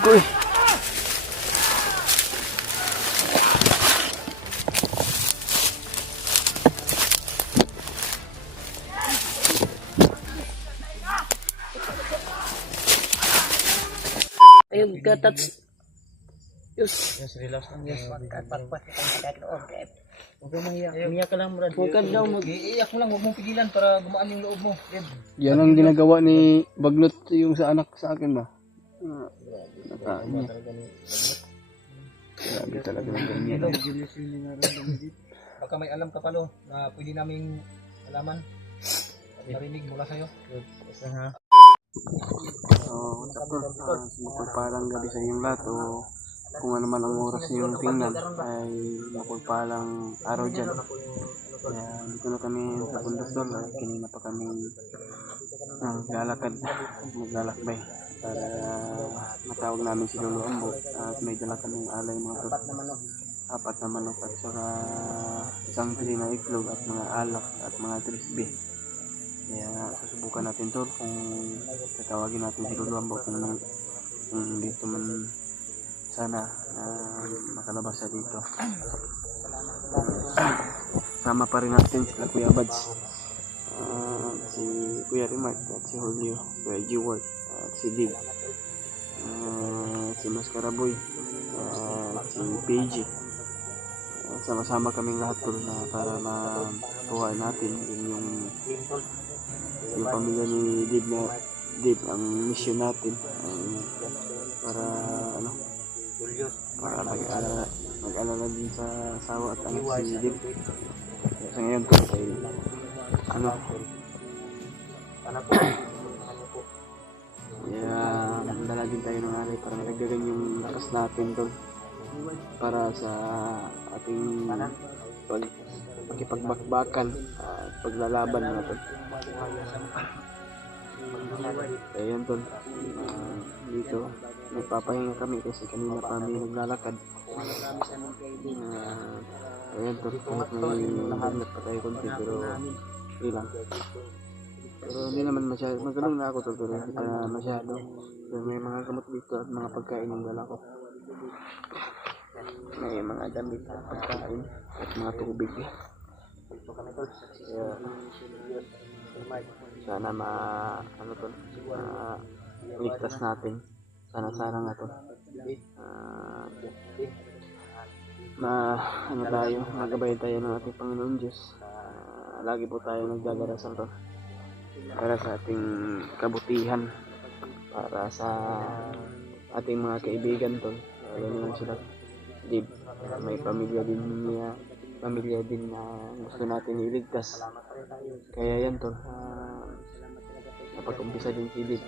Goy. Ayun, katats. Yes, relax lang. Yes, Pagpat itong loob. huwag kang mahiya. Umiyak ka lang, Brad. Huwag ka daw Iiyak mo lang, huwag mong pigilan para gumaan yung loob mo. Yan ang ginagawa ni Baglot yung sa anak sa akin ba? Nakain niya. Grabe talaga ng ganyan. Baka may alam ka palo na pwede naming alaman at marinig mula sa'yo. So, mapagpalang gabi sa inyong lahat o kung ano man ang oras niyong tingnan ay mapagpalang araw dyan. Kaya dito na kami sa Bundasol ay kanina pa kami maglalakbay para matawag namin si Lolo Ambo at may dala kaming alay mga to. Apat na manok at saka isang tray na itlog at mga alak at mga trisbe. Kaya susubukan natin to kung tatawagin natin si Lolo Ambo kung dito man sana makalabas sa dito. Sama pa rin natin sila Kuya Bads, si Kuya Rimart at si Julio, Kuya G-Word at si Dig, si Mascaraboy at si PG. Sama-sama kaming lahat to na para matuwa natin yung pamilya ni Dib ang mission natin para para mag-alala din sa asawa at anak si Dib. Sa ngayon to ay kaya magdala din tayo ng alay para madagdagan yung lakas natin to para sa ating pakipagbakbakan at paglalaban natin. Ayun tol, dito nagpapahinga kami kasi kanina pa kami naglalakad. Ayun tol, kahit may lahat pa tayo konti pero ilang. Pero hindi naman masyado, magaling na ako tol, pero hindi pa masyado. Pero may mga gamot dito at mga pagkain yung dala ko. May mga damit at pagkain at mga tubig. Kaya sana ligtas natin. Sana nga to. Magabay tayo ng ating Panginoon Diyos. Lagi po tayo nagdadarasal to para sa ating kabutihan, para sa ating mga kaibigan to. Ganyan sila. Dib, may pamilya din na gusto natin iligtas. Kaya yan tol, napag-umpisa din si Dib.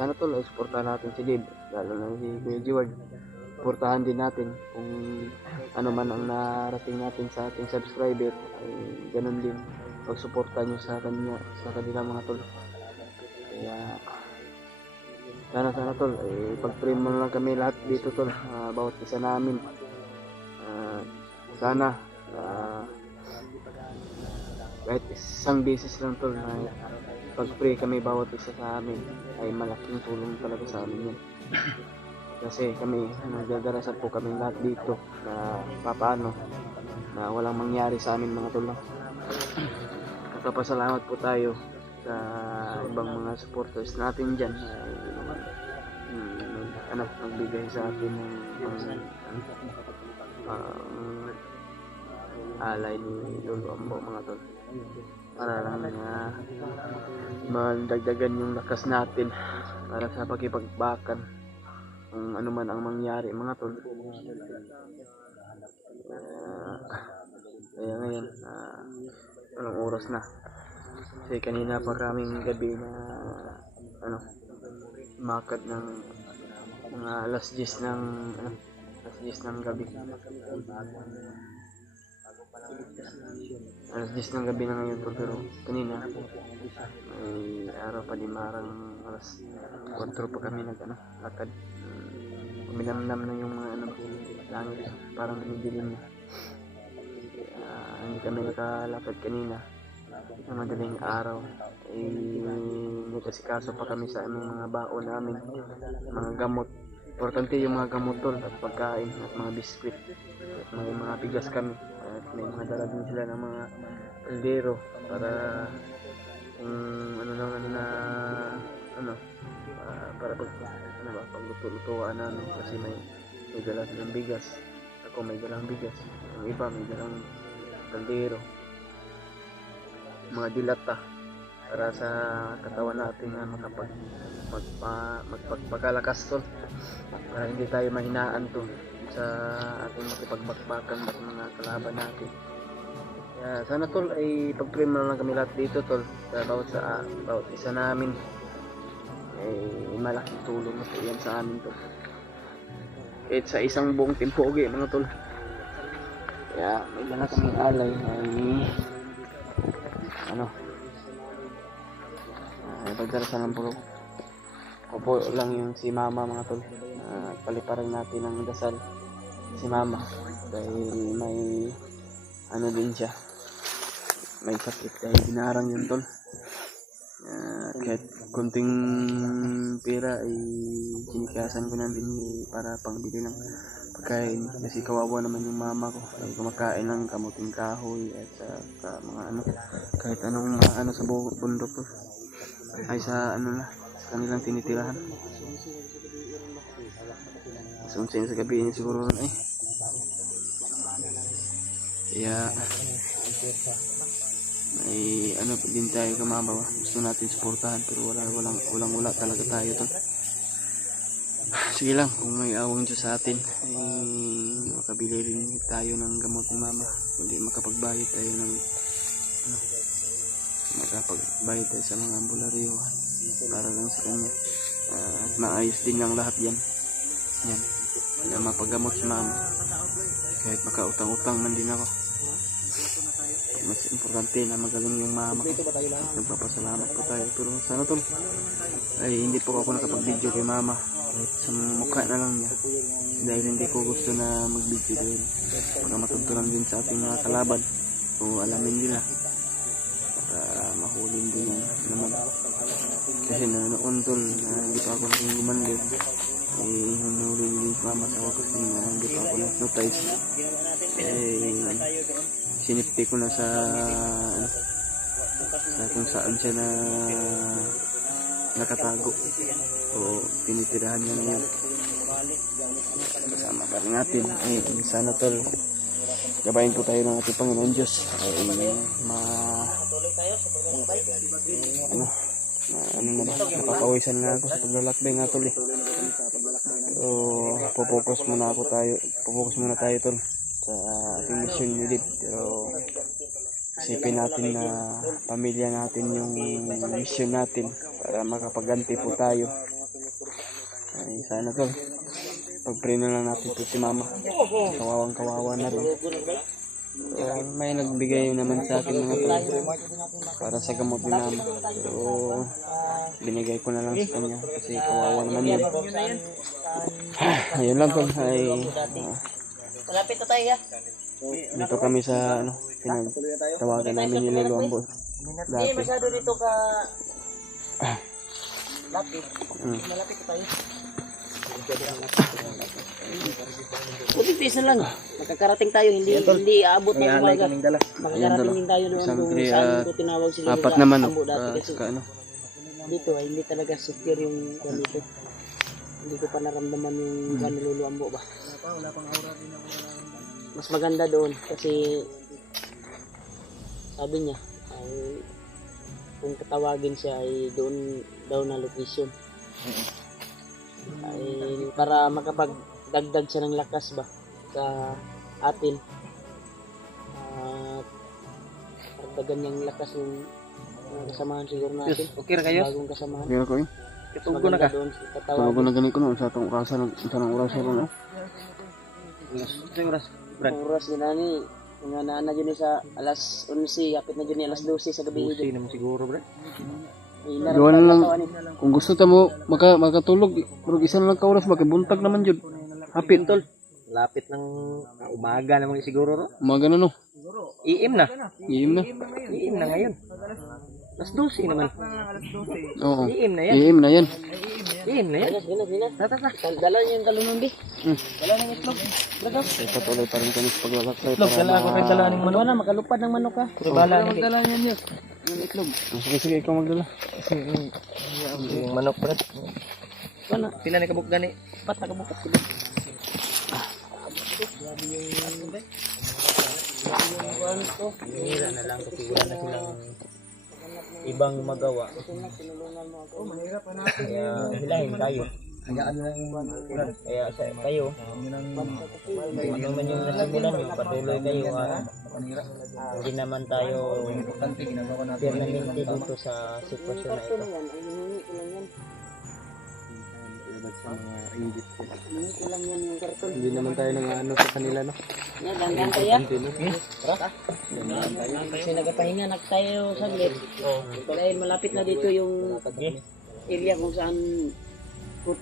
Sana tol, suportahan natin si Dib, lalo na si Kuya G-Word. Suportahan din natin kung ano man ang narating natin sa ating subscriber, ay ganun din pagsuporta nyo sa kanila mga tol. Kaya sana tol, pag-pray mo lang kami lahat dito tol, bawat isa namin. Sana kahit isang beses lang tol na pag-pray kami bawat isa sa amin ay malaking tulong talaga sa amin yan. Kasi kami nagdadarasan po kami lahat dito na papaano na walang mangyari sa amin mga tol. Nagpapasalamat po tayo sa ibang mga supporters natin dyan nagbigay sa atin ng alay ni Lolo Ambo mga tol, para lang mandagdagan yung lakas natin para sa pagkipagbakan kung ano man ang mangyari mga tol. Kaya ngayon anong oras na, kasi kanina pa kaming gabi na makat ng mga alas 10 ng gabi. Alas 10 ng gabi na ngayon to, pero kanina may araw pa, di marang alas 4 pa kami lakad. Kuminamnam na yung mga langit, parang dumidilim na. Hindi kami nakalakad kanina ng madaling araw. Nagkasikaso pa kami sa aming mga baon namin, mga gamot importante yung mga gamot tol at pagkain at mga biskwit at may mga bigas kami at may mga dala din sila ng mga kaldero para kung para pagluto-lutuan namin kasi may dala silang bigas, ako may dalang bigas, yung iba may dalang kaldero, mga dilata para sa katawan natin na magpagpakalakas tol para hindi tayo mahinaan to sa ating makipagbakbakan at mga kalaban natin. Kaya sana tol ay pag-pray mo lang kami lahat dito tol sa bawat isa namin ay malaking tulong na po yan sa amin tol. Kahit sa isang buong timpogi mga tol. Kaya may dala kaming alay ay pagdarasan ng puro. Opo lang yung si mama mga tol. Paliparan natin ng dasal si mama dahil may din siya, may sakit dahil dinarang yun tol. Kahit kunting pera ay sinikasan ko na din para pangbili ng pagkain kasi kawawa naman yung mama ko ay kumakain ng kamuting kahoy at mga kahit anong sa bundok tol ay sa sa kanilang tinitirahan. So sa gabi niya siguro ron ay kaya may din tayo kamabaw, gusto natin suportahan pero wala talaga tayo tol. Sige lang, kung may awang Diyos sa atin ay makabili rin tayo ng gamot ni mama, kundi makapagbayad tayo ng makapagbayad tayo sa mga ambularyo para lang sa kanya at maayos din ang lahat yan na mapagamot si mama kahit makautang-utang man din ako. Mas importante na magaling yung mama ko. Nagpapasalamat po tayo. Pero sana tol ay hindi po ako nakapag-video kay mama kahit sa mukha na lang niya dahil hindi ko gusto na mag-video dahil baka matuntunan din sa ating mga kalaban o alamin nila para mahulin din naman kasi noon tol na hindi pa ako naging gumanda hinuli din si mama sa wakas na hindi pa ako nag-notice sinipti ko na sa kung saan siya na nakatago o tinitirahan niya na yun. Kasama pa rin natin sana tol gabayin po tayo ng ating Panginoon Diyos ay napapawisan na ako sa paglalakbay nga tol so pupokus muna tayo tol sa ating mission unit pero isipin natin na pamilya natin yung mission natin para makapaganti po tayo ay sana tol pag-pray na lang natin po si mama kawawa na rin may nagbigay naman sa akin mga tol para sa gamot ni mama so binigay ko na lang sa kanya kasi kawawa naman yun. Ayun lang tol ay Malapit na tayo ya. dito kami sa pinagtawagan namin yung Lolo Ambo Hindi masyado dito ka lapit. Malapit na tayo. Kunting piso lang. Magkakarating tayo, hindi aabot ng umaga. Makakarating din tayo doon kung saan ko tinawag sila. Apat naman dito ay hindi talaga secure yung dito. Hindi ko pa naramdaman yung Lolo Ambo ba. Mas maganda doon kasi sabi niya ay kung tatawagin siya ay doon daw na location ay para makapagdagdag siya ng lakas ba sa atin at dagdagan niyang lakas yung kasamahan siguro natin. Okay ra kayo? Bagong kasamahan. Kaya ko Kitugo na ka. Tugo na ganito no sa atong oras ron Oras din ani nga naana dyan sa alas 11 yapit na dyan alas 12 sa gabi. Busi naman siguro bro. Gawan lang kung gusto ta mo makatulog pero isa na lang ka oras buntag naman jud hapit tol Lapit ng umaga naman siguro no. umaga na no Iim na iim na ngayon. Alas 12 naman. Oo. Iim na yan. Iim na yan. Iim na yan. Sige na. Tata. Dala niyo yung kalunong di. Dala niyo yung itlog. Dagat. Patuloy pa rin kami sa paglalakbay. Itlog, dala ako kay dala ng manok. Wala, makalupad ng manok ka. Bala magdala niyan yun. Yung itlog. Sige, ikaw magdala. Yung manok pa rin. Wala. Pila ni kabuk gani. Pat na kabuk. Hira na lang kasi wala na silang ibang magawa. Kaya hilahin kayo. Kaya kayo, ano man yung nasimulan nyo, patuloy kayo. Hindi naman tayo permanente dito sa sitwasyon na ito. Hindi naman tayo nang ano sa kanila, no? Dandan kaya? Kasi nagpahinga na tayo saglit. Dahil malapit na dito yung area kung saan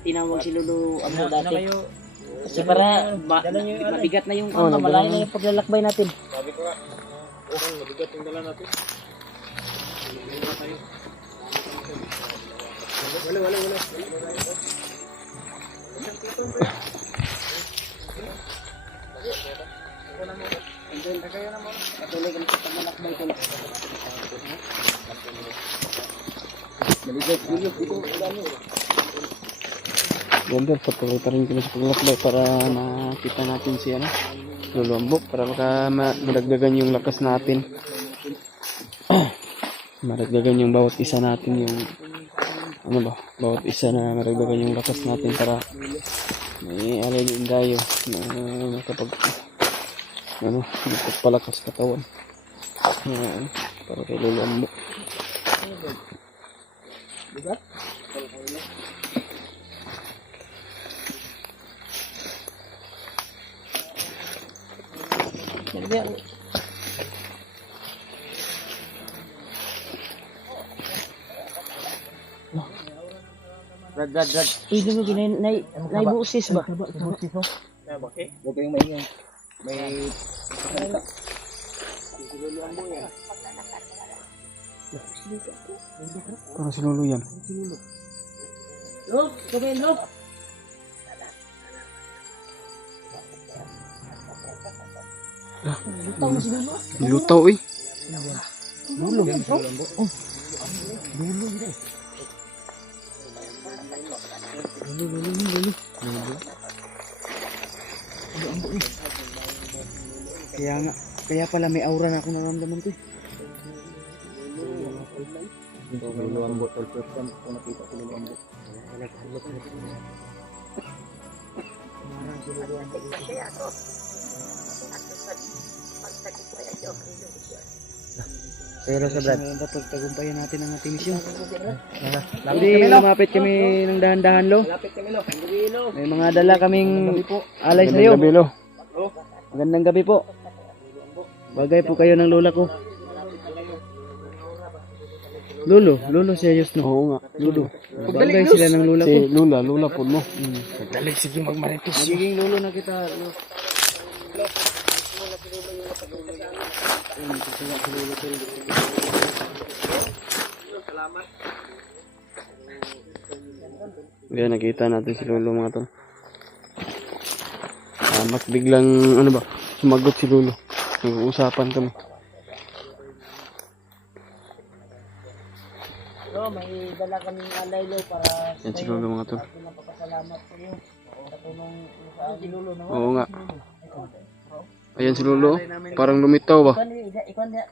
tinawag si Lolo Ambo dati. Kasi para mabigat na yung malayo na yung paglalakbay natin. Sabi ko nga, mabigat yung dala natin. Wala. Patuloy kami sa paglalakbay ko. Ganda, patuloy pa rin kami sa paglalakbay para makita natin si ano, Lolo Ambo, para madagdagan yung lakas natin. Madagdagan yung bawat isa natin yung bawat isa na madagdagan yung lakas natin para may alay yung dayo na makapag magpapalakas katawan para kay Lolo Ambo. Rad. Pwede mo naibusis ba? Bakit? Huwag kayong maingay. May sasalita. Para si Lolo yan. Lop, sabihin Lop. Lutaw mo si Lolo. Lutaw eh. Lolo. Kaya pala may aura na akong nararamdaman ko. Lolo Ambo, first time ko nakita si Lolo Ambo. Pero sa Brad, pagtagumpayan natin ang ating misyon. Lapit Hindi, lumapit kami ng dahan-dahan lo. May mga dala kaming alay sa iyo. Gabi, Lo. Magandang gabi po. Bagay po kayo ng lola ko. Lolo si Ayos no. Oo nga. Lolo. Bagay sila ng lola ko. Si Lula po mo. Nagdalig, sige magmarites. Magiging lolo na kita. Lo. Yan, nakita natin si Lolo mga tol. Mat biglang sumagot si Lolo. Nag-uusapan kami. Lo, may dala kaming alay lo para Yan si Lolo mga tol. napapasalamat ko yun. Sa tulong sa si Lolo no. Oo nga. Ayan si Lolo. Parang lumitaw ba? Ikon niya.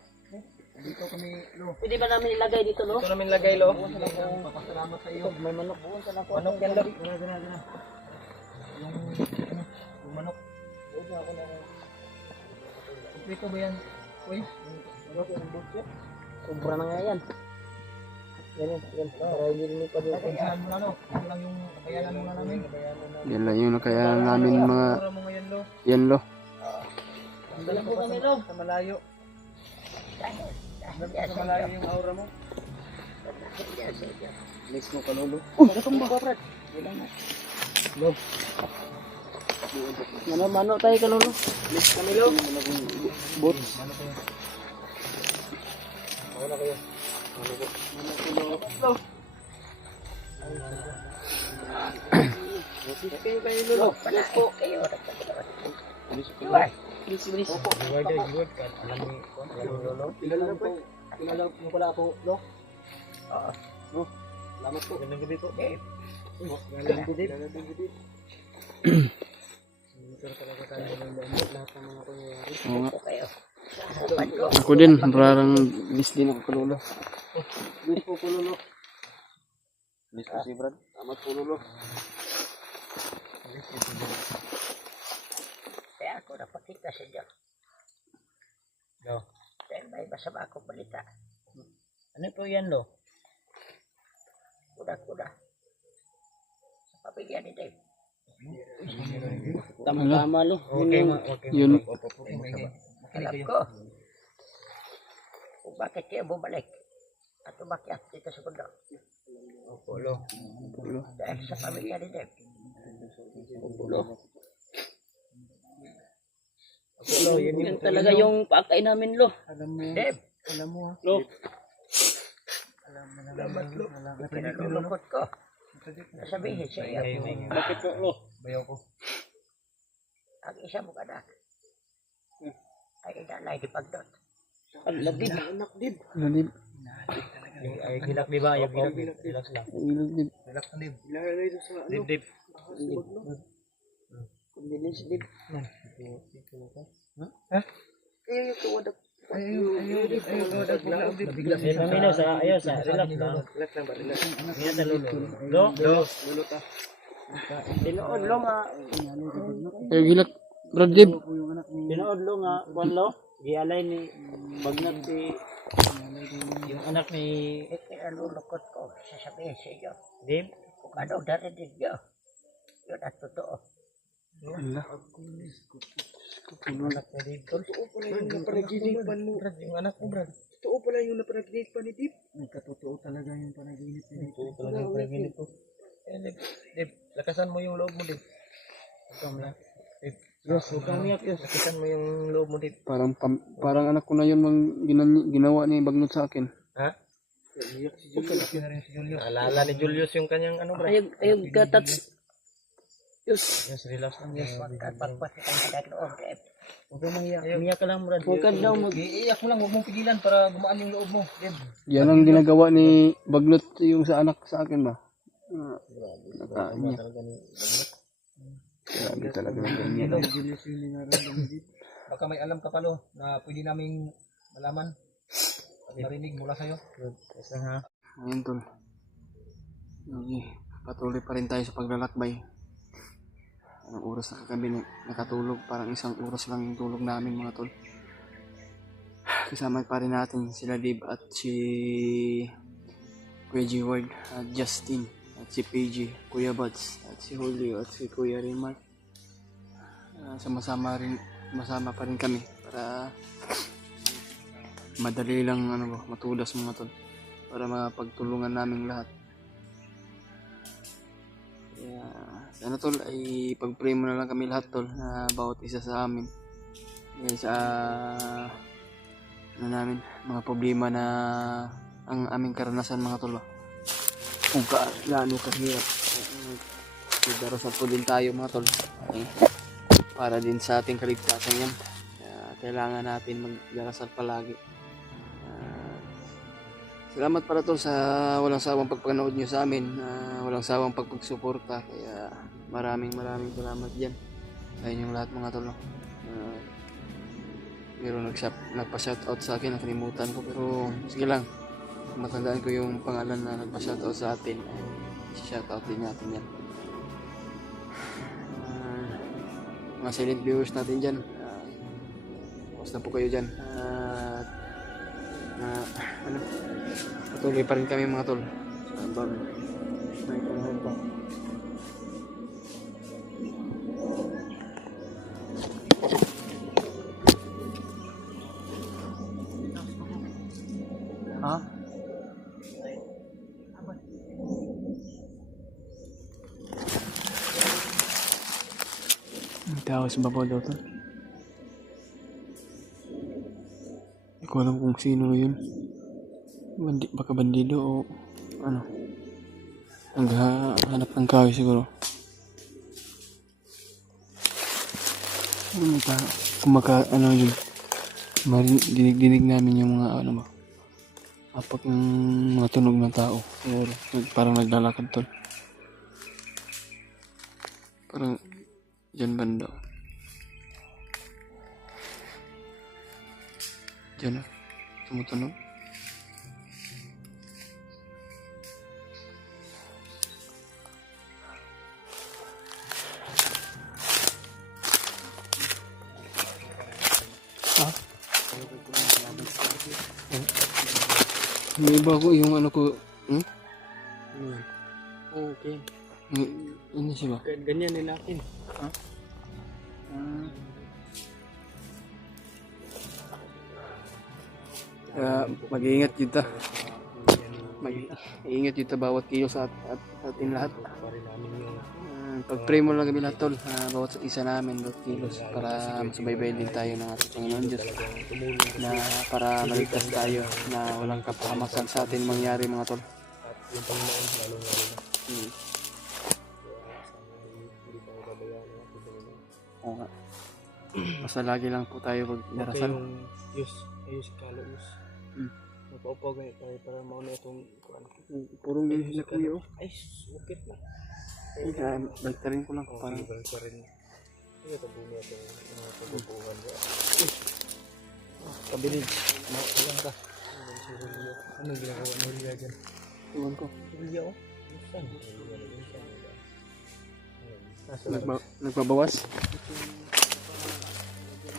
Dito kami, Lo. Pwede ba namin ilagay dito lo? Ito namin lagay, Lo. Papasalamat sa iyo. May manok buon sa nako. Manok yan, Lo. Yung manok. Ito ba yan? Uy. Sobra na nga yan. Yan. Para hindi rin pa dito. Kailangan mo na, Lo. Ito lang yung kakayanan mo na namin. Yan lang yung nakayanan namin mga... Pura mo ngayon, Lo. Yan Lo. Dala mo kami, Lo. Sa malayo. Sa malayo yung aura mo. Miss mo ka, Lolo. Gatong ba, Fred? Lo. Mano tayo ka, Lolo. Miss kami, Lo. Boots. Wala kayo. Kayo kayo lolo. Yes po. Bilis, bilis. Reward eh, reward ka. Alam ni Lolo. Kilala po. Kilala mo pala ako, lo. Oo. Salamat po. Gandang gabi po. Gandang gabi. Ito talaga tayo ng lahat ng mga pangyayari. Oo nga. Ako din, parang miss din ako kalula. Bilis po po, lolo. Miss ko si Brad. Salamat po, lolo. Kaya ako napakita sa Diyos. No. Dahil may masama akong balita. Ano po yan, Lo? Kuda-kuda. Sa pamilya ni Dave. Tama-tama, lo. Okay, okay. Yun. Alam ko kung bakit kayo bumalik at umakyat dito sa bundok. Opo, Lo. Dahil sa pamilya ni Dave. Opo, Lo, yan Yan talaga yung pakay namin, lo. Dave, Lo. salamat lo. Pinalulungkot ko. Nasabihin sa iyo. Bakit po, lo? Bayaw ko. Ang isa mong anak ay inalay ni Pagdot. Ang labid. Anak, dib. Lalib. Ay, gilak di ba? Yung gilak. Relax lang. Ilog. Relax na, Dib. Ilalagay ito sa Dib, Dib. Convenience, dib. Ha? Yung tuwad ako. Bigla. Mamino sa, ayaw sa, relax lang. Relax lang ba? Relax. Ngayon sa Lolo. Lo. Lulot ah. Tinood lo nga. Ay, gilak. Brad Dib. Tinood lo nga. Kwan lo. Gialay ni Bagnat si Yung anak ni Pinalulungkot ko sasabihin sa iyo. Dib. Kung ano narinig niyo, yun ang totoo. Ala. Anak ni Dib. Totoo pala yung napanaginipan mo. Brad, yung anak mo, Brad. Totoo pala yung napanaginipan ni Dip. Totoo talaga yung panaginip ko. Eh, Dib, lakasan mo yung loob mo, Dib. Huwag kang umiyak. Dib, Yes, huwag kang umiyak, yes. lakasan mo yung loob mo, Dib. Parang anak ko na yun ginawa ni Bagnot sa akin. Ha? Umiyak si Julius. Si Julius. Alala ni Julius yung kanyang ano, Brad. Ayog ka-touch. Yes. Yes, relax lang. Yes, Huwag kang pagpasikan loob, Dave. huwag kang umiyak. Umiyak ka lang, Brad. Huwag ka daw mag... Iiyak mo lang, huwag mong pigilan para gumaan yung loob mo, Dib. Yan ang ginagawa ni Bagnot yung sa anak sa akin ba? Nakaan niya. Grabe talaga ng ganyan. Baka may alam ka pa, Lo, na pwede naming malaman at marinig mula sa'yo. Ngayon tol. Okay. Patuloy pa rin tayo sa paglalakbay. Anong oras na kami nakatulog? Parang 1 oras lang yung tulog namin mga tol. Kasama pa rin natin sila Dib at si Kuya G Ward at Justin at si PG, Kuya Buds at si Julio at si Kuya Remark. Sama pa rin kami para madali lang matulas mga tol para mapagtulungan namin lahat. Kaya sana tol ay pag-pray mo na lang kami lahat tol na bawat isa sa amin dahil sa namin mga problema na ang aming karanasan mga tol kung gaano kahirap. Darasal po din tayo mga tol para din sa ating kaligtasan yan. Kailangan natin magdarasal palagi. Salamat para tol sa walang sawang pagpanood nyo sa amin, walang sawang pagpagsuporta. Kaya maraming salamat dyan sa inyong lahat mga tol. Meron nagpa-shoutout sa akin, nakalimutan ko pero sige lang, matandaan ko yung pangalan na nagpa-shoutout sa atin. I-shoutout din natin yan. Mga silent viewers natin dyan, kamusta po kayo dyan? Patuloy pa rin kami mga tol. May panahon pa. Ha? Ang tao sa babaw daw to. Hindi ko alam kung sino yun. Baka bandido o ano. Naghahanap ng kahoy siguro. Ano yun. Dinig namin yung mga ano ba. Apak ng mga tunog ng tao. Siguro. Parang naglalakad tol. Parang dyan banda. Dyan o. Tumutunog. May iba ko yung ano ko. Okay. Ano siya ba? Ganyan din natin. Mag-iingat kita. Mag-iingat kita bawat kilos at atin lahat. Pag-pray mo lang kami lahat tol. Bawat isa namin bawat kilos para masubaybay din tayo ng ating Panginoon Diyos. Na para maligtas tayo na walang kapahamakan sa atin mangyari mga tol. Yung Panginoon, lalong-lalo na. Oo nga. Basta lagi lang po tayo pag darasal. Ayos kalo yus. Magpaupaw ganit tayo para mauna itong kuan. Purong ganyan sila kuya. Ay, sukit na. Baliktarin ko lang parang. Ito rin. Ito po na itong mga pagpupuhan. Kabilid. Ilan ka? Anong ginagawa ng Julia dyan? Iwan ko. Julia oh. Nagbabawas?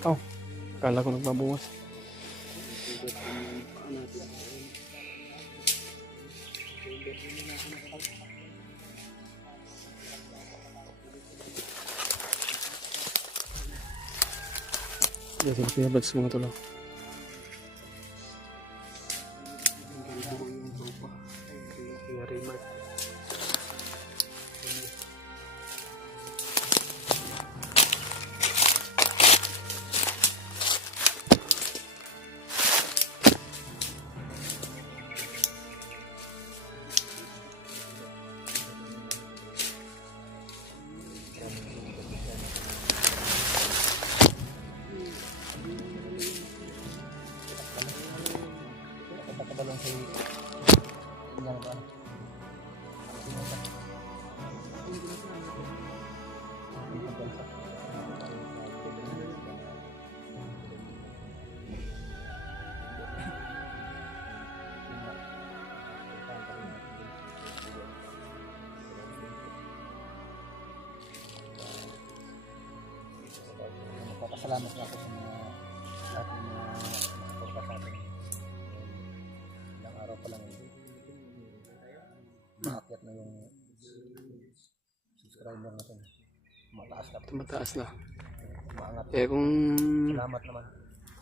Oh, kala ko nagbabawas. Yes, okay, ba't mga tulo? Salamat nga po sa mga lahat ng mga nakaporta sa atin. Ilang araw pa lang maakyat na yung subscriber natin. Mataas na po. Mataas na. Maangat. Kaya kung Salamat naman.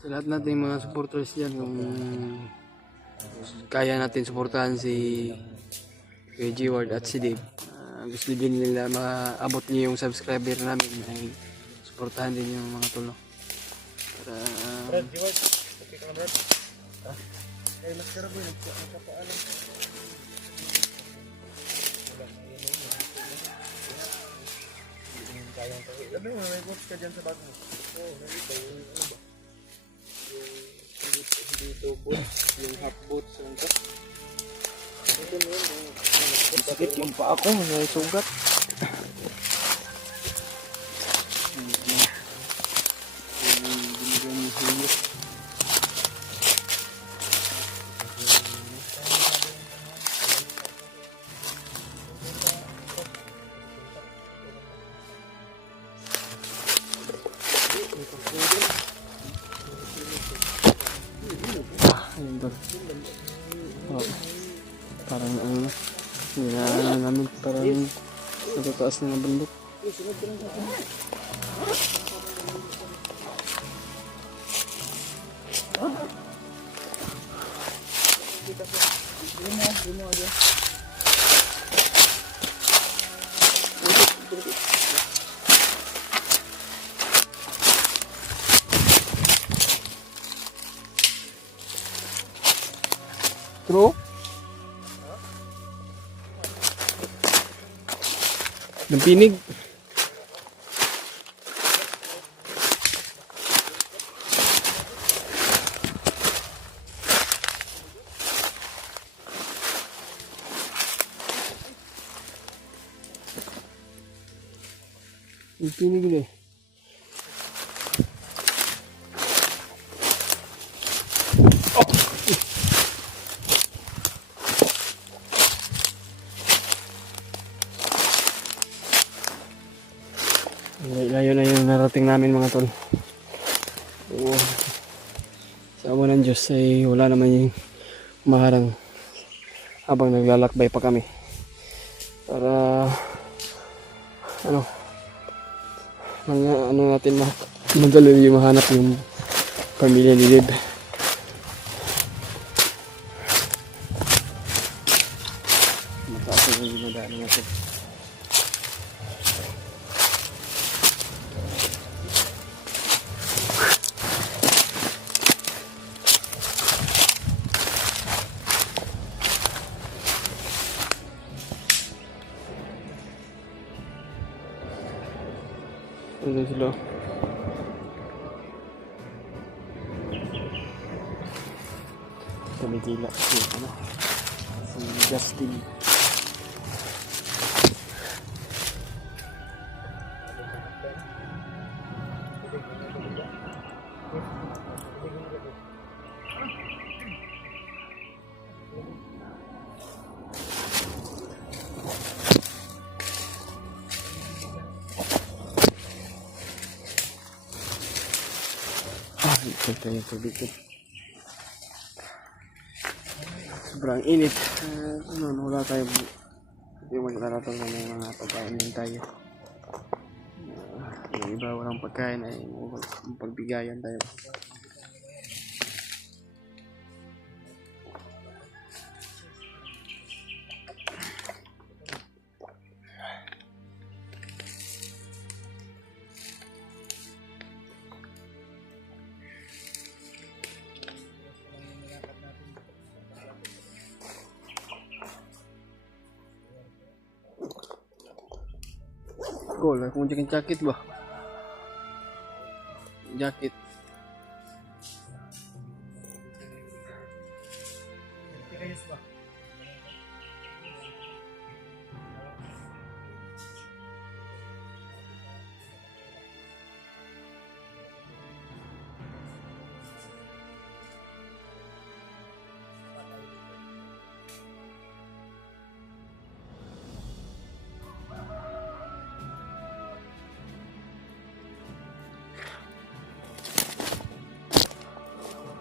sa lahat natin mga supporters dyan, kung kaya natin suportahan si Kuya G-Ward at si Dave, gusto din nila maabot niyo yung subscriber namin, ay suportahan din yung mga tulo. Para Brad, G-Ward. Okay ka na, Brad? Ha? Eh, mas karabo yun. Nagpapaalam. Kayang tayo. Sabi mo, may box ka dyan sa bag mo. Oo, nandito. Yung ano ba? Dito boots, yung half boots ang to. sakit yung pa ako, may sugat. Ayun doon. Oh, parang ano na. Hinaan namin parang natataas na ng bundok. True? Lampinig. Lampinig ulit. Layo na yung narating namin mga tol. So, sa awa ng Diyos ay wala naman yung maharang habang naglalakbay pa kami. Para ano natin madali yung mahanap yung pamilya ni Deb. Mataas yung dinadaan natin. Ano sila? Kami gila. Si Justin. Ito yung tubig ko. Sobrang init. Wala tayo. Yung maglaratong na may mga pagkain din tayo. Yung iba walang pagkain ay pagbigayan tayo. Cool, kung jacket ba? Jacket.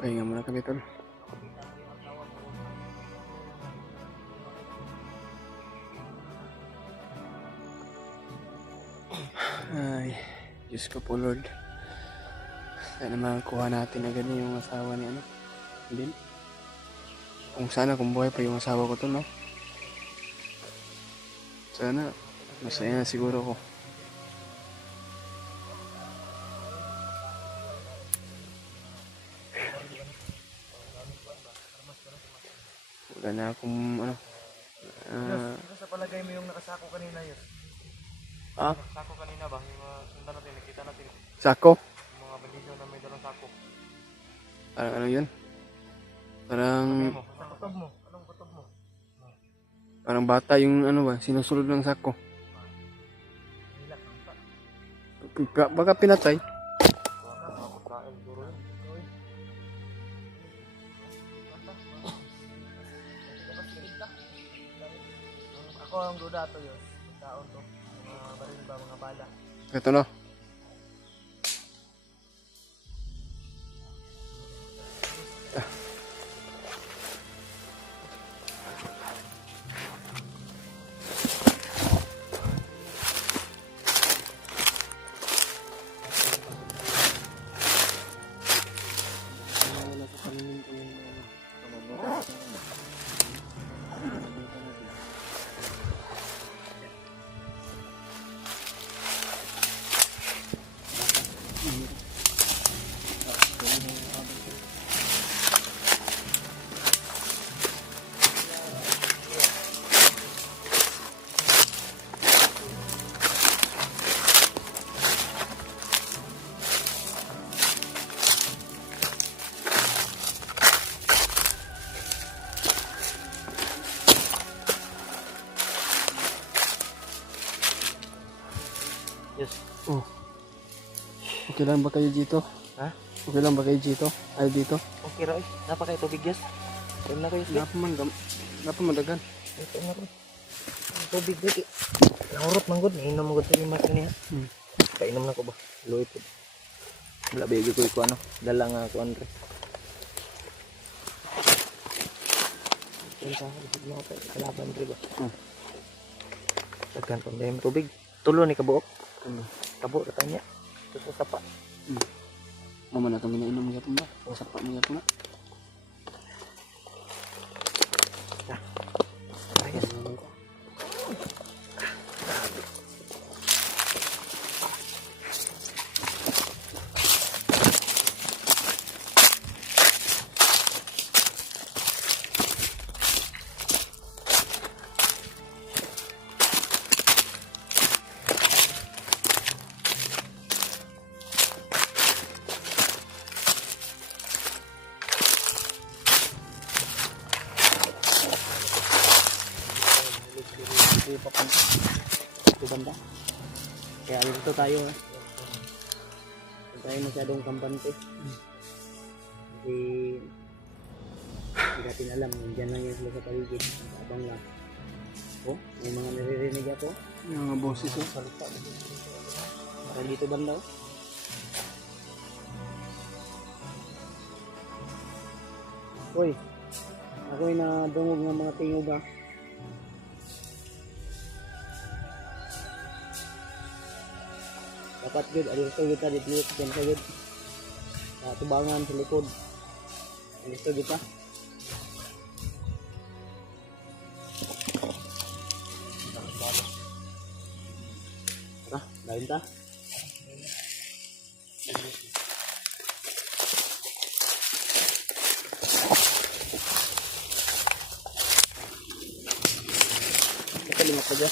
Pahinga muna kami tol. Ay, Diyos ko po Lord. Sana makakuha natin agad yung asawa ni Din. Kung buhay pa yung asawa ko to, no? Sana, masaya na siguro ko. Wala na akong Sa palagay mo yung nakasako kanina yun? Sako kanina ba? Yung sundan natin, nakita natin. Sako? Yung mga bandito na may dalang sako. Parang ano yun? Parang... Sa kutob mo? Anong kutob mo? Parang bata yung sinusulod ng sako. Baka pinatay. Ako ang duda to yun. Taon to. Mga baril ba, mga bala. Ito no. Okay lang ba kayo dito? Ha? Okay lang ba kayo dito? Ay dito? Okay ra, napa kayo tubig gas? Kayo na kayo, sir. Napamadagan. Ito na ko. Tubig dito. Naurot man gud, inom mo gud sa mas kaniya. Painom na ko ba? Luit ko. Wala baby ko iko ano, dala nga ko Andre. Sa mo pa kalaban dre ba? Daghan pang dayong tubig. Tulo ni kabuok. Kabo ra tanya. Ito sa sapa. Mama na itong ginainom niya itong ba? Sapa mo niya ito nga. Ayos. Ito banda. Kaya dito tayo. Huwag tayo masyadong kampante. Kasi hindi natin alam. Diyan lang yan sila sa paligid. Abang lang. Oh, may mga naririnig ako. Yung mga boses oh. Parang dito banda oh. Hoy, ako'y nadungog ng mga tingo ba? Dapat good, adito kita dito sa good. Tubangan sa likod. Adito kita. Tara, lain ta. Lima saja.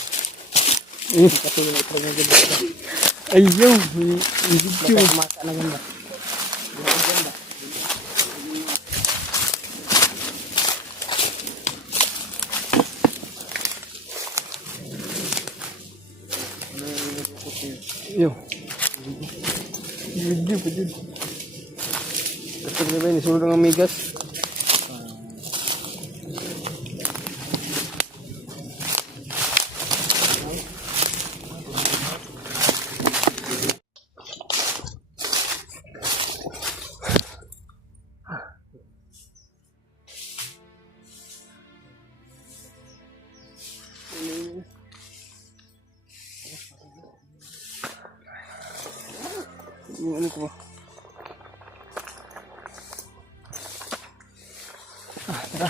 Kasi yung ito ng ganda. Ayaw! Baka kumaka na ganda. Ganda. Ayaw! Video pa dyan. Kapag na ba yun, isulong ang migas? Yung ano ko ba? Tara.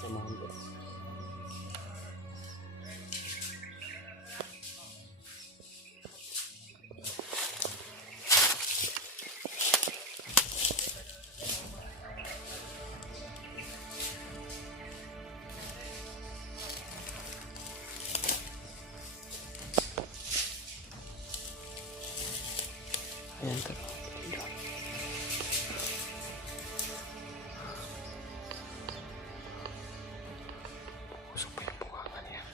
Samahan ko. Ayan ka. Usok pa yung bungangan niya.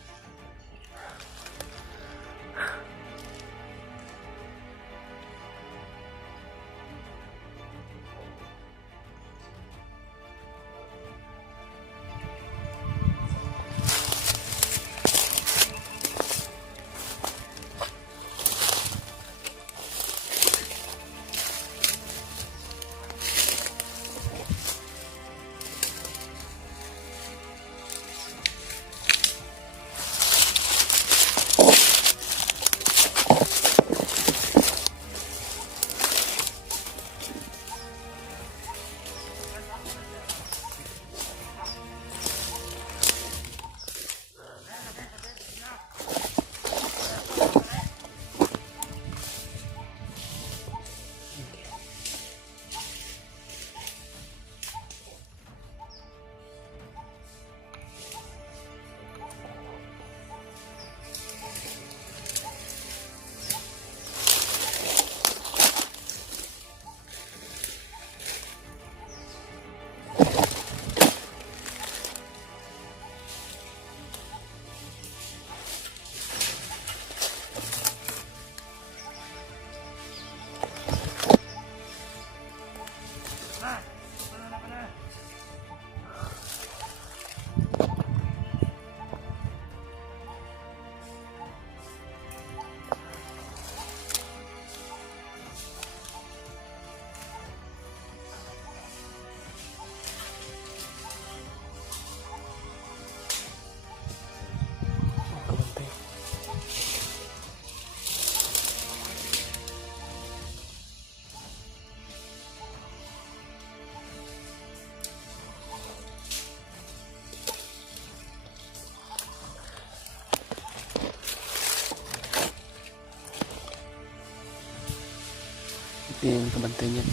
Yan ang kabantay niyan.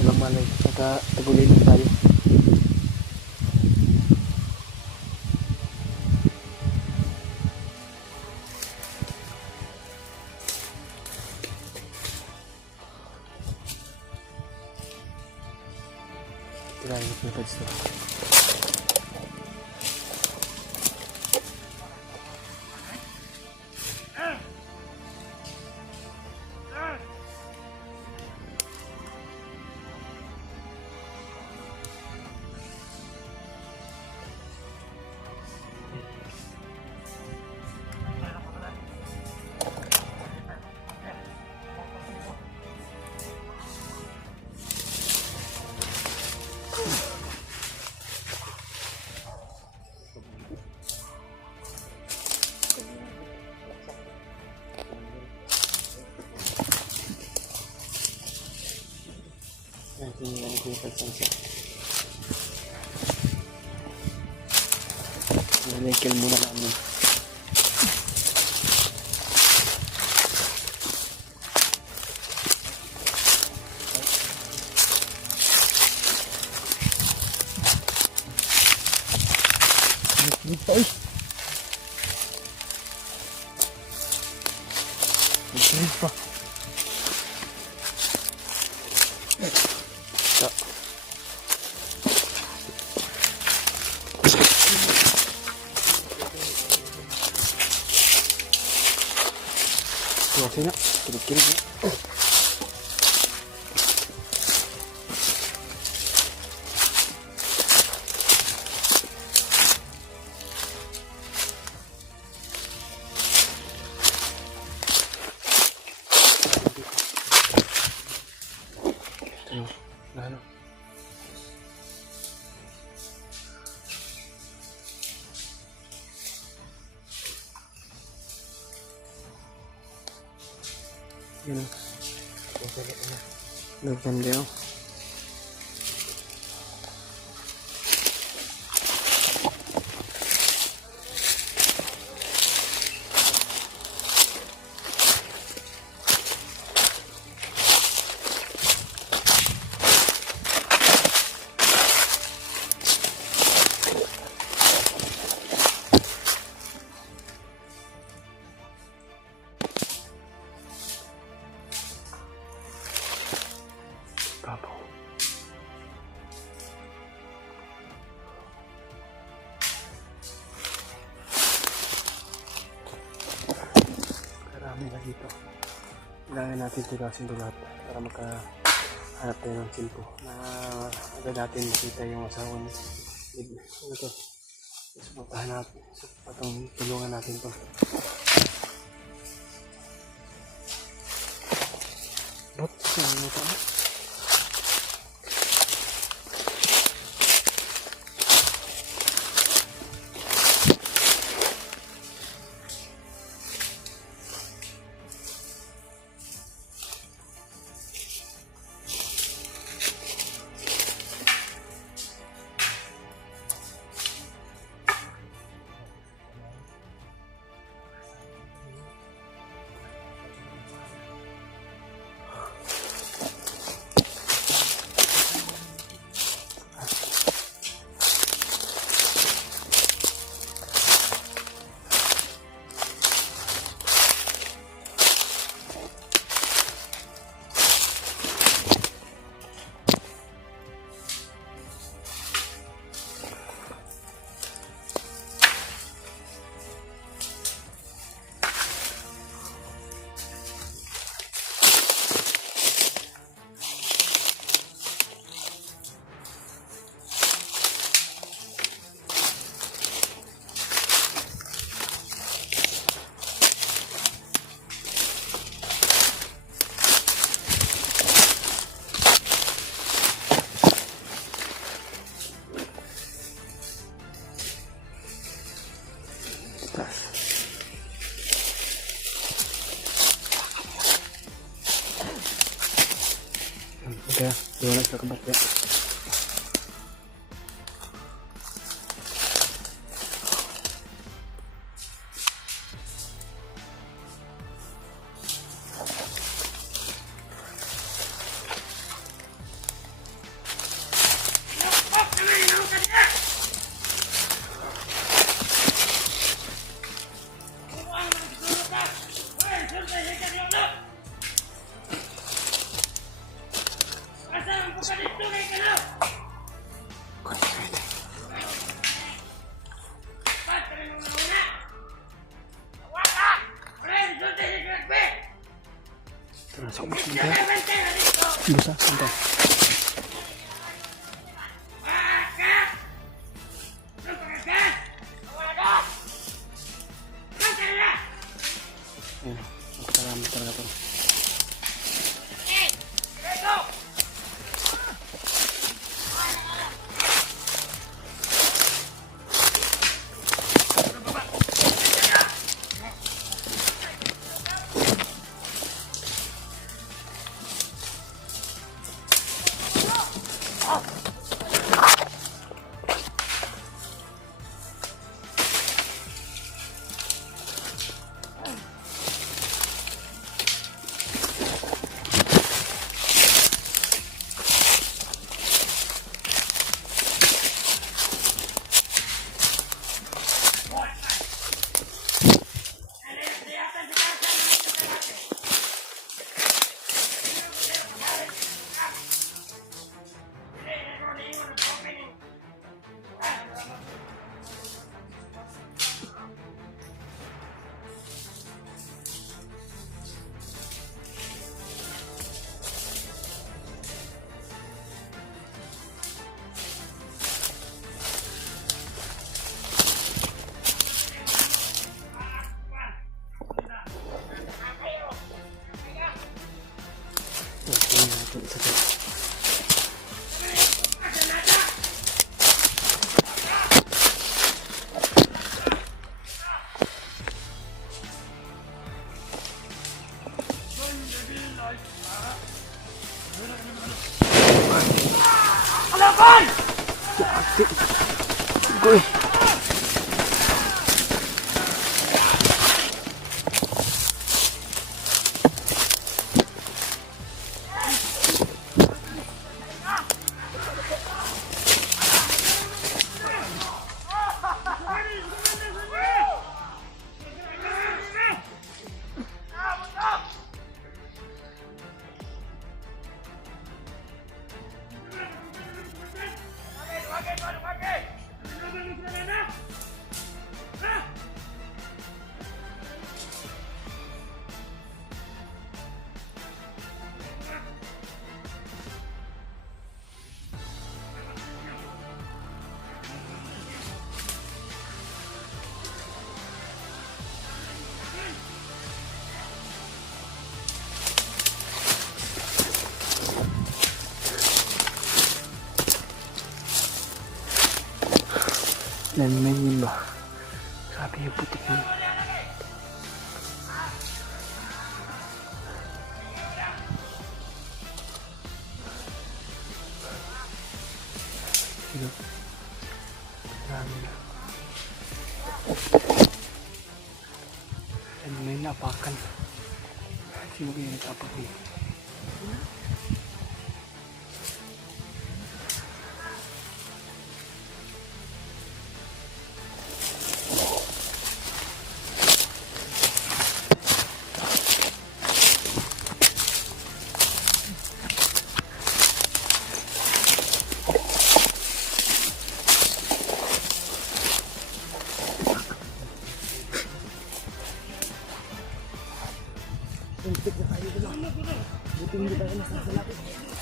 Walang malay. Nakatagulin tayo. Tirahin ko yung pads to. Tingnan ko yung pagsansa. Nalekil muna namin. Dito eh. Dito pa. Okay na. Kilig-kilig na. Ano? Yun. Nagpande ako. Babaw. Karami na dito. Kailangan natin tulasin ito lahat para makahanap tayo ng silpo na agad natin makita yung asawa ni ano to. So, puntahan natin. So, patong tulungan natin to. Bot, saan mo ito? Udah, 12 kebat ya. Sa ubos mo tayo. Busa, santa. Ayan, magkarami talaga to. Goy. Landmine yun ba? Sabi yung putik yun. Sino? Marami na. Landmine na apakan. Sino kaya nag-apak yun?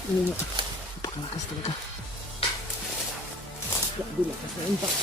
Napakalakas talaga. Grabe lakas na impact.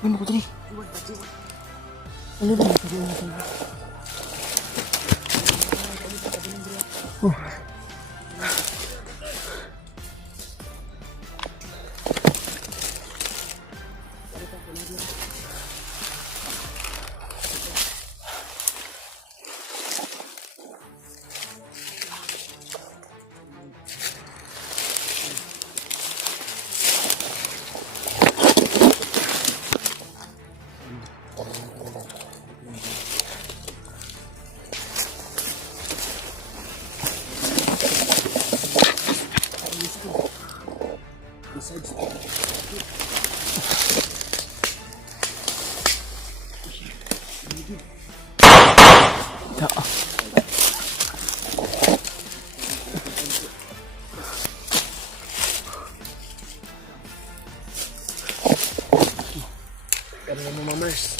Ano ko dali? Ano ba? Kami mo mamers.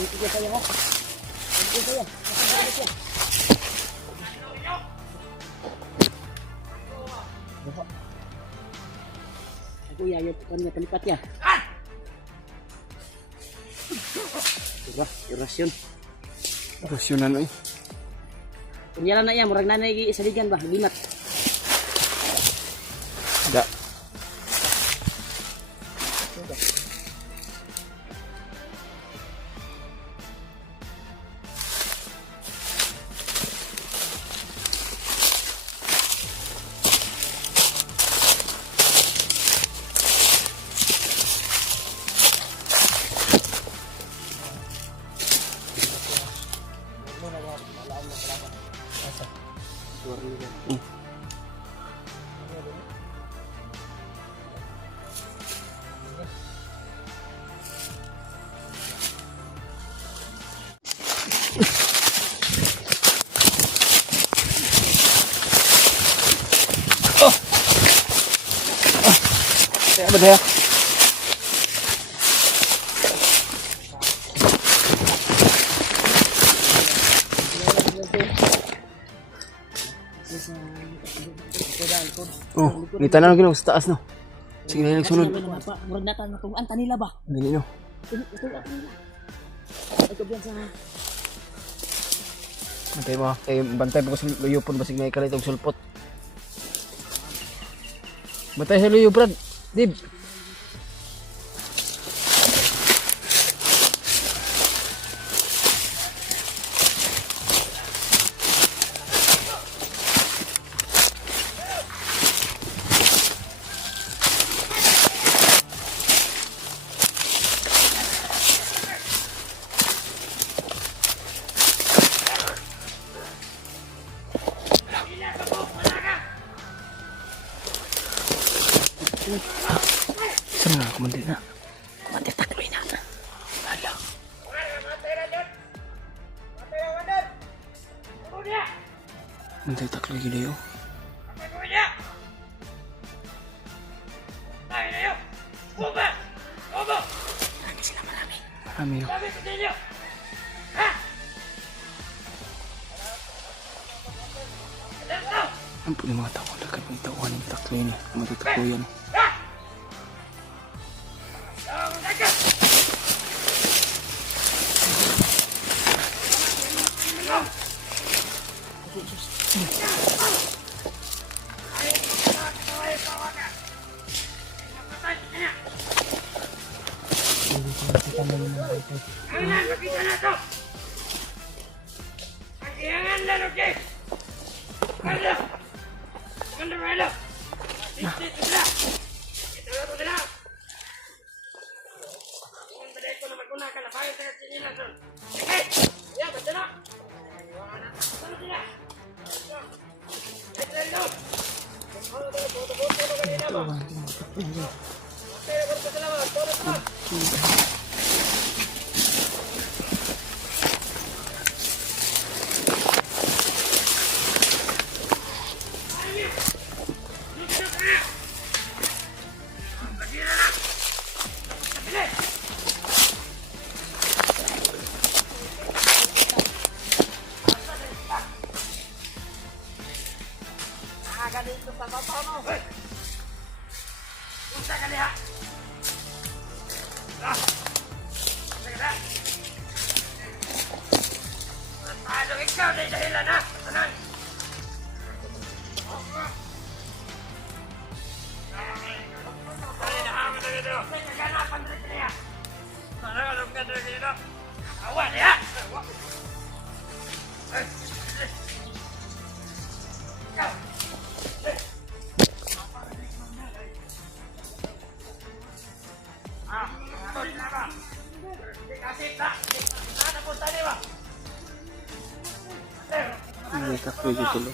Ang tiga saya ha. Ang tiga saya. Kasama siya. Ako yayo kan niya kalipat ya. Irasyon. Rasyon ano eh. Kunyalan na yan, murag nanay isaligan ba? Gimat. Da. Kaya ba daya? Oh, ngita na lang ginawa sa taas no. Sige na nagsunod. Murag nata na kung anta nila ba? Dili no. Ito ako nila. Ito biyan sa Bantay mo. Kay bantay pa ko sa luyupon basig may kalitong sulpot. Bantay sa luyo, Brad. Dib. Saan nga kumandir na? kumandir takloy na. Hala. Mantay takloy gila yun. Marami sila, marami. Marami yun. Ang puli mga tao. Lakan mo itawan yung takloy niya. Matutaklo yan. May takloy dito lo.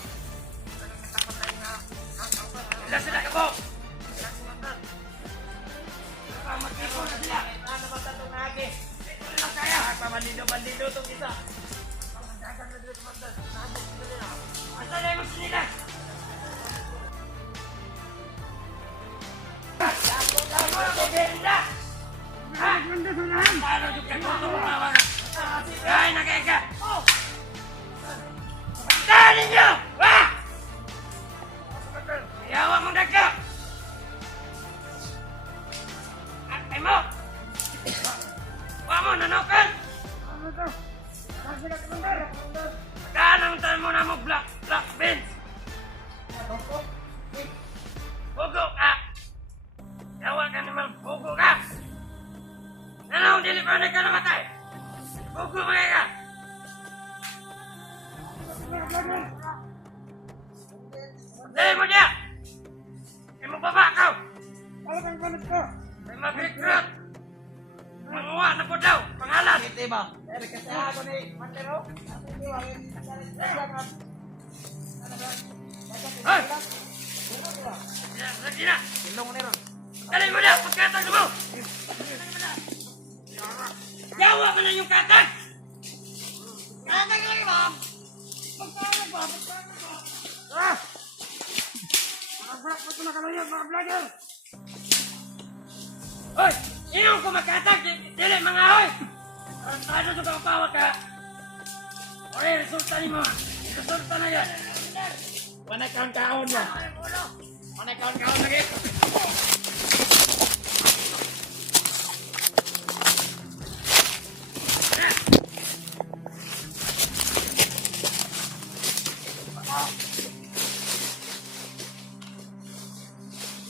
Hoy! Sino kumakatag? Dili mga hoy! Ano sa kapawa ka? Oy, resulta ni mo. Resulta na yan. Wanay kaon-kaon mo. Wanay kaon-kaon lagi.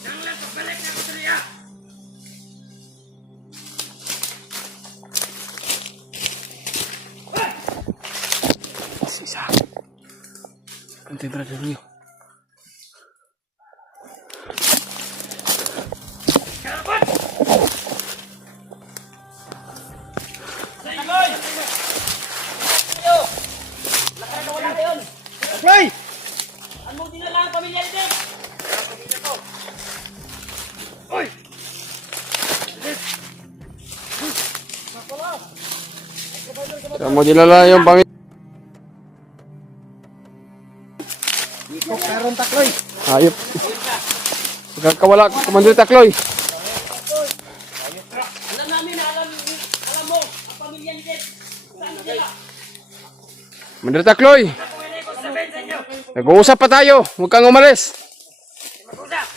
Jangan balik ke Australia. Sisa. Pantay brother Rio. Hoy! Ano dinala ang pamilya nito? Pamilya ko. Hoy! Kamu dilala yung pangit. Ikok karon takloy. Hayop. Pagkakawala, Commander Takloy. Alam namin na alam mo ang pamilya nito. Saan sila? Commander Takloy. Kung hindi ko sabihin sa inyo, Nag-uusap pa tayo. Huwag kang umalis. mag-usap.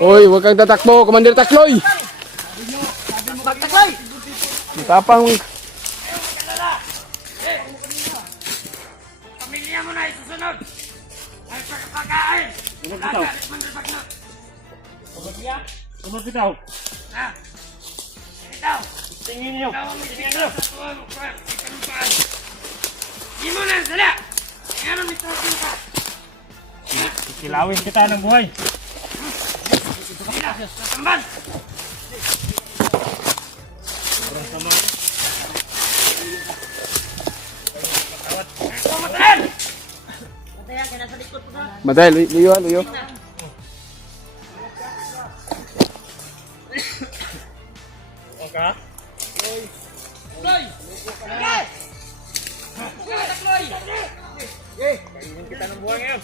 Hoy, huwag kang tatakbo, Commander Takloy. Takloy. Matapang. Pamilya mo na isusunod. Ay pagkakain. Lagalit man rin bagnot. Kumapitaw. Ha? Ikaw. Tingin niyo. Ikaw ang isigil sa tuwa mo. Ikalumpaan. Di mo na sila. Ngayon ang mitrapin ka. Kilawin kita ng buhay. Sila. Sa tamban. Ikaw matalan. Maday, luyo, luyo. Okay. Takloy! Takloy! Takloy! Kainin kita ng buhay ngayon.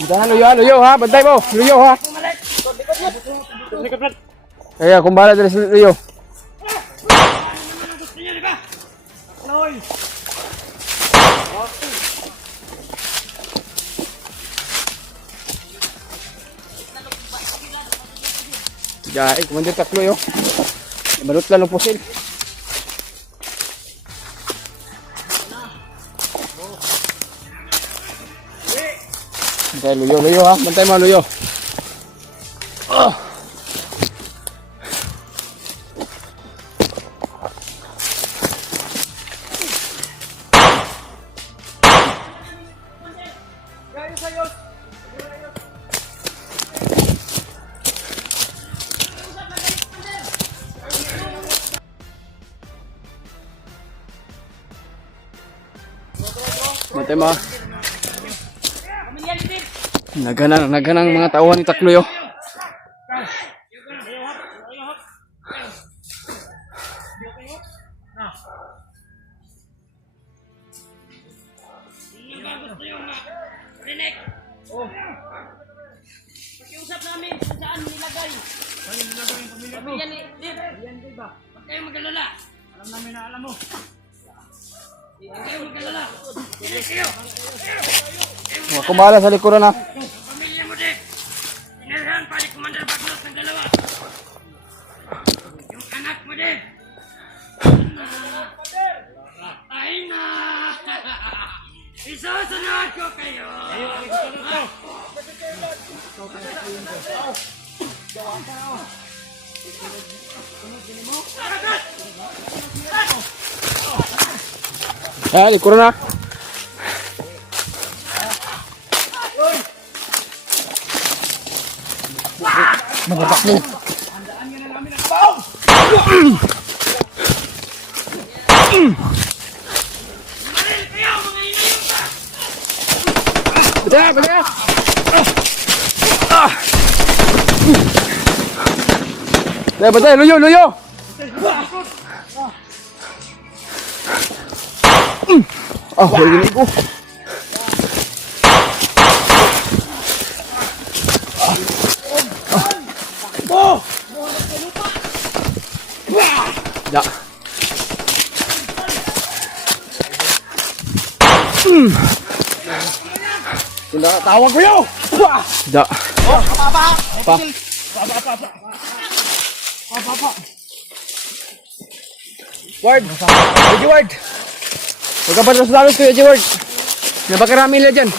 Kita luyo, luyo ha. Bantay mo. Luyo ha. Bumalik! Likod, Brad. Kaya, kumbala dali sa luyo. Jai, Commander Taklo yo. Balot lang ng pusil. Bantay luyo, luyo ha. Bantay mga luyo. Oh. Bantay mga. Naganang mga tauhan ni Taklo yo. Pakiusap namin kung saan nilagay. Pamilya ni Dib. Huwag kayong mag-alala. Alam namin na alam mo. Huwag kayong mag-alala. Mga kumala sa likuran ha. Pamilya mo, Dek. Inirahan pa ni Commander Bagnos ng dalawa. Yung anak mo, Dek. Ay na! Isusunod ko kayo! Likuran ha. Mga Taklo. Maril kayo, mga inayong ka! Bantay, bantay. Bantay, luyo, luyo. Hindi ko. Da. Tawag ko yo. Da. Pa. Ward. Eji Ward. Huwag ka pa sa dalos ko, Eji Ward. Napakarami nila dyan.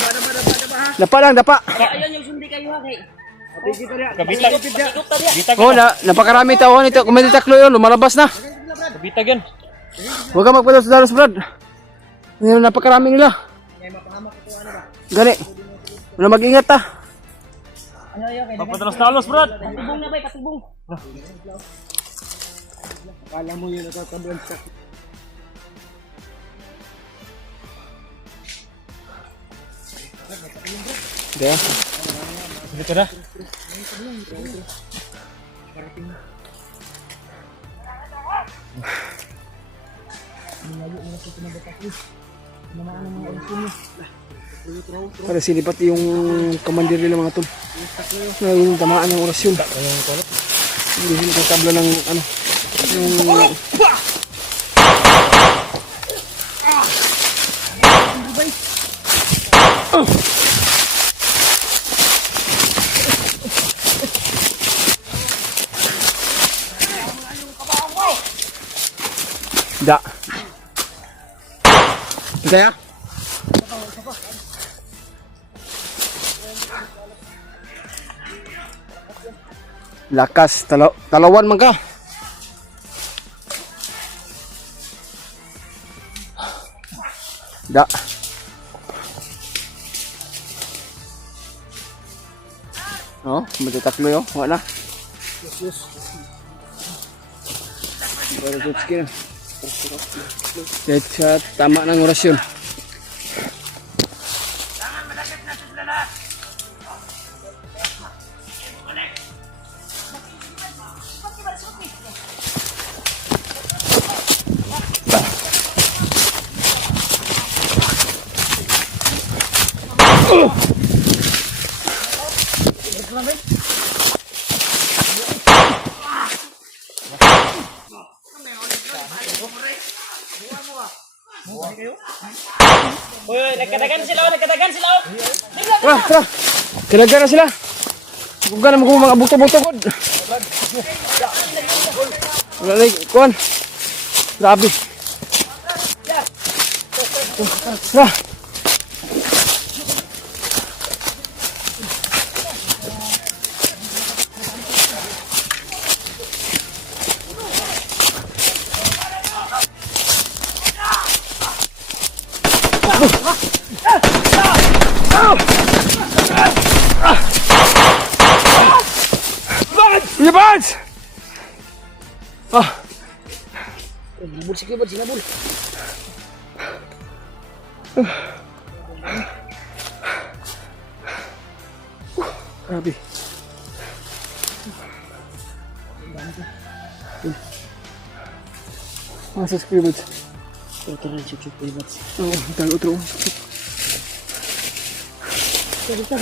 Dapa lang, dapa. Ayun yung sundi kayo ha kay. Oh, napakarami tauhan ito. Kung may Taklo yun, lumalabas na. Bitag yan. Huwag ka magpadala sa dalos, Brad. Napakarami nila. Gani. Wala mag-ingat ha. Pagpadalas talos, Brad. Patubong na ba? Patubong. Kala mo yun, nakakabuan sa... Kaya? Dito na. Para silipat yung commander nila mga tol. Yung tamaan ng orasyon. Hindi sila katabla ng ano. Yung... Da. Kaya? Lakas, talawan man ka. Da. Oh, matataklo yo, wala. Pero tutski na. Kahit sa tama ng orasyon. Tangan malapit na sa lahat. Uy, nagkadagan sila, nagkadagan sila. Tara, tara. Kinaga na sila. Kung ka naman kung mga buto-buto-kod. Wala na, kuhan. Grabe. Tara. Iya, Bans! Ah, Sinabul, sige ba, sinabul. grabe. Masa skribot. Ito rin, chuchuk, ibat. Oh, dahil otro. Dito.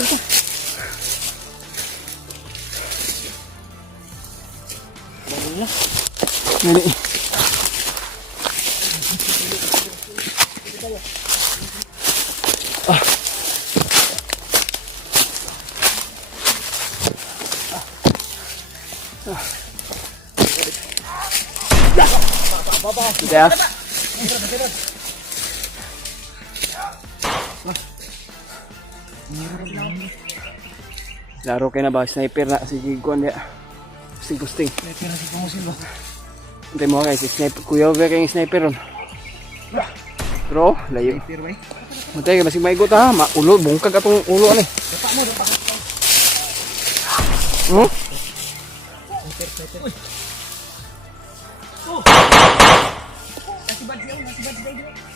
Nani. Sudah. Laro kayo na ba? Sniper na si Giguan ya. Pusting-pusting. Sniper na si Pumusil ba? Hintay mo guys, si sniper. Kuya ba kayong sniper ron? Bro, layo. Sniper ba? Matay ka, masing maigot ha. Ulo, bungkag atong ulo ano eh. Hmm?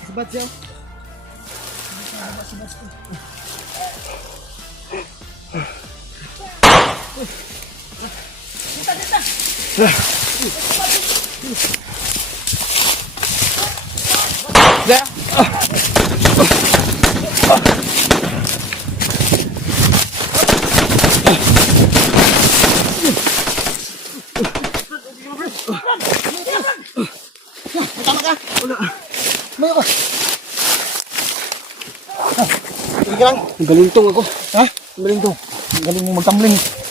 Si Bad siya. Dah. Sige lang. Galintong ako. Ha? Galintong. Galing mo magtambling.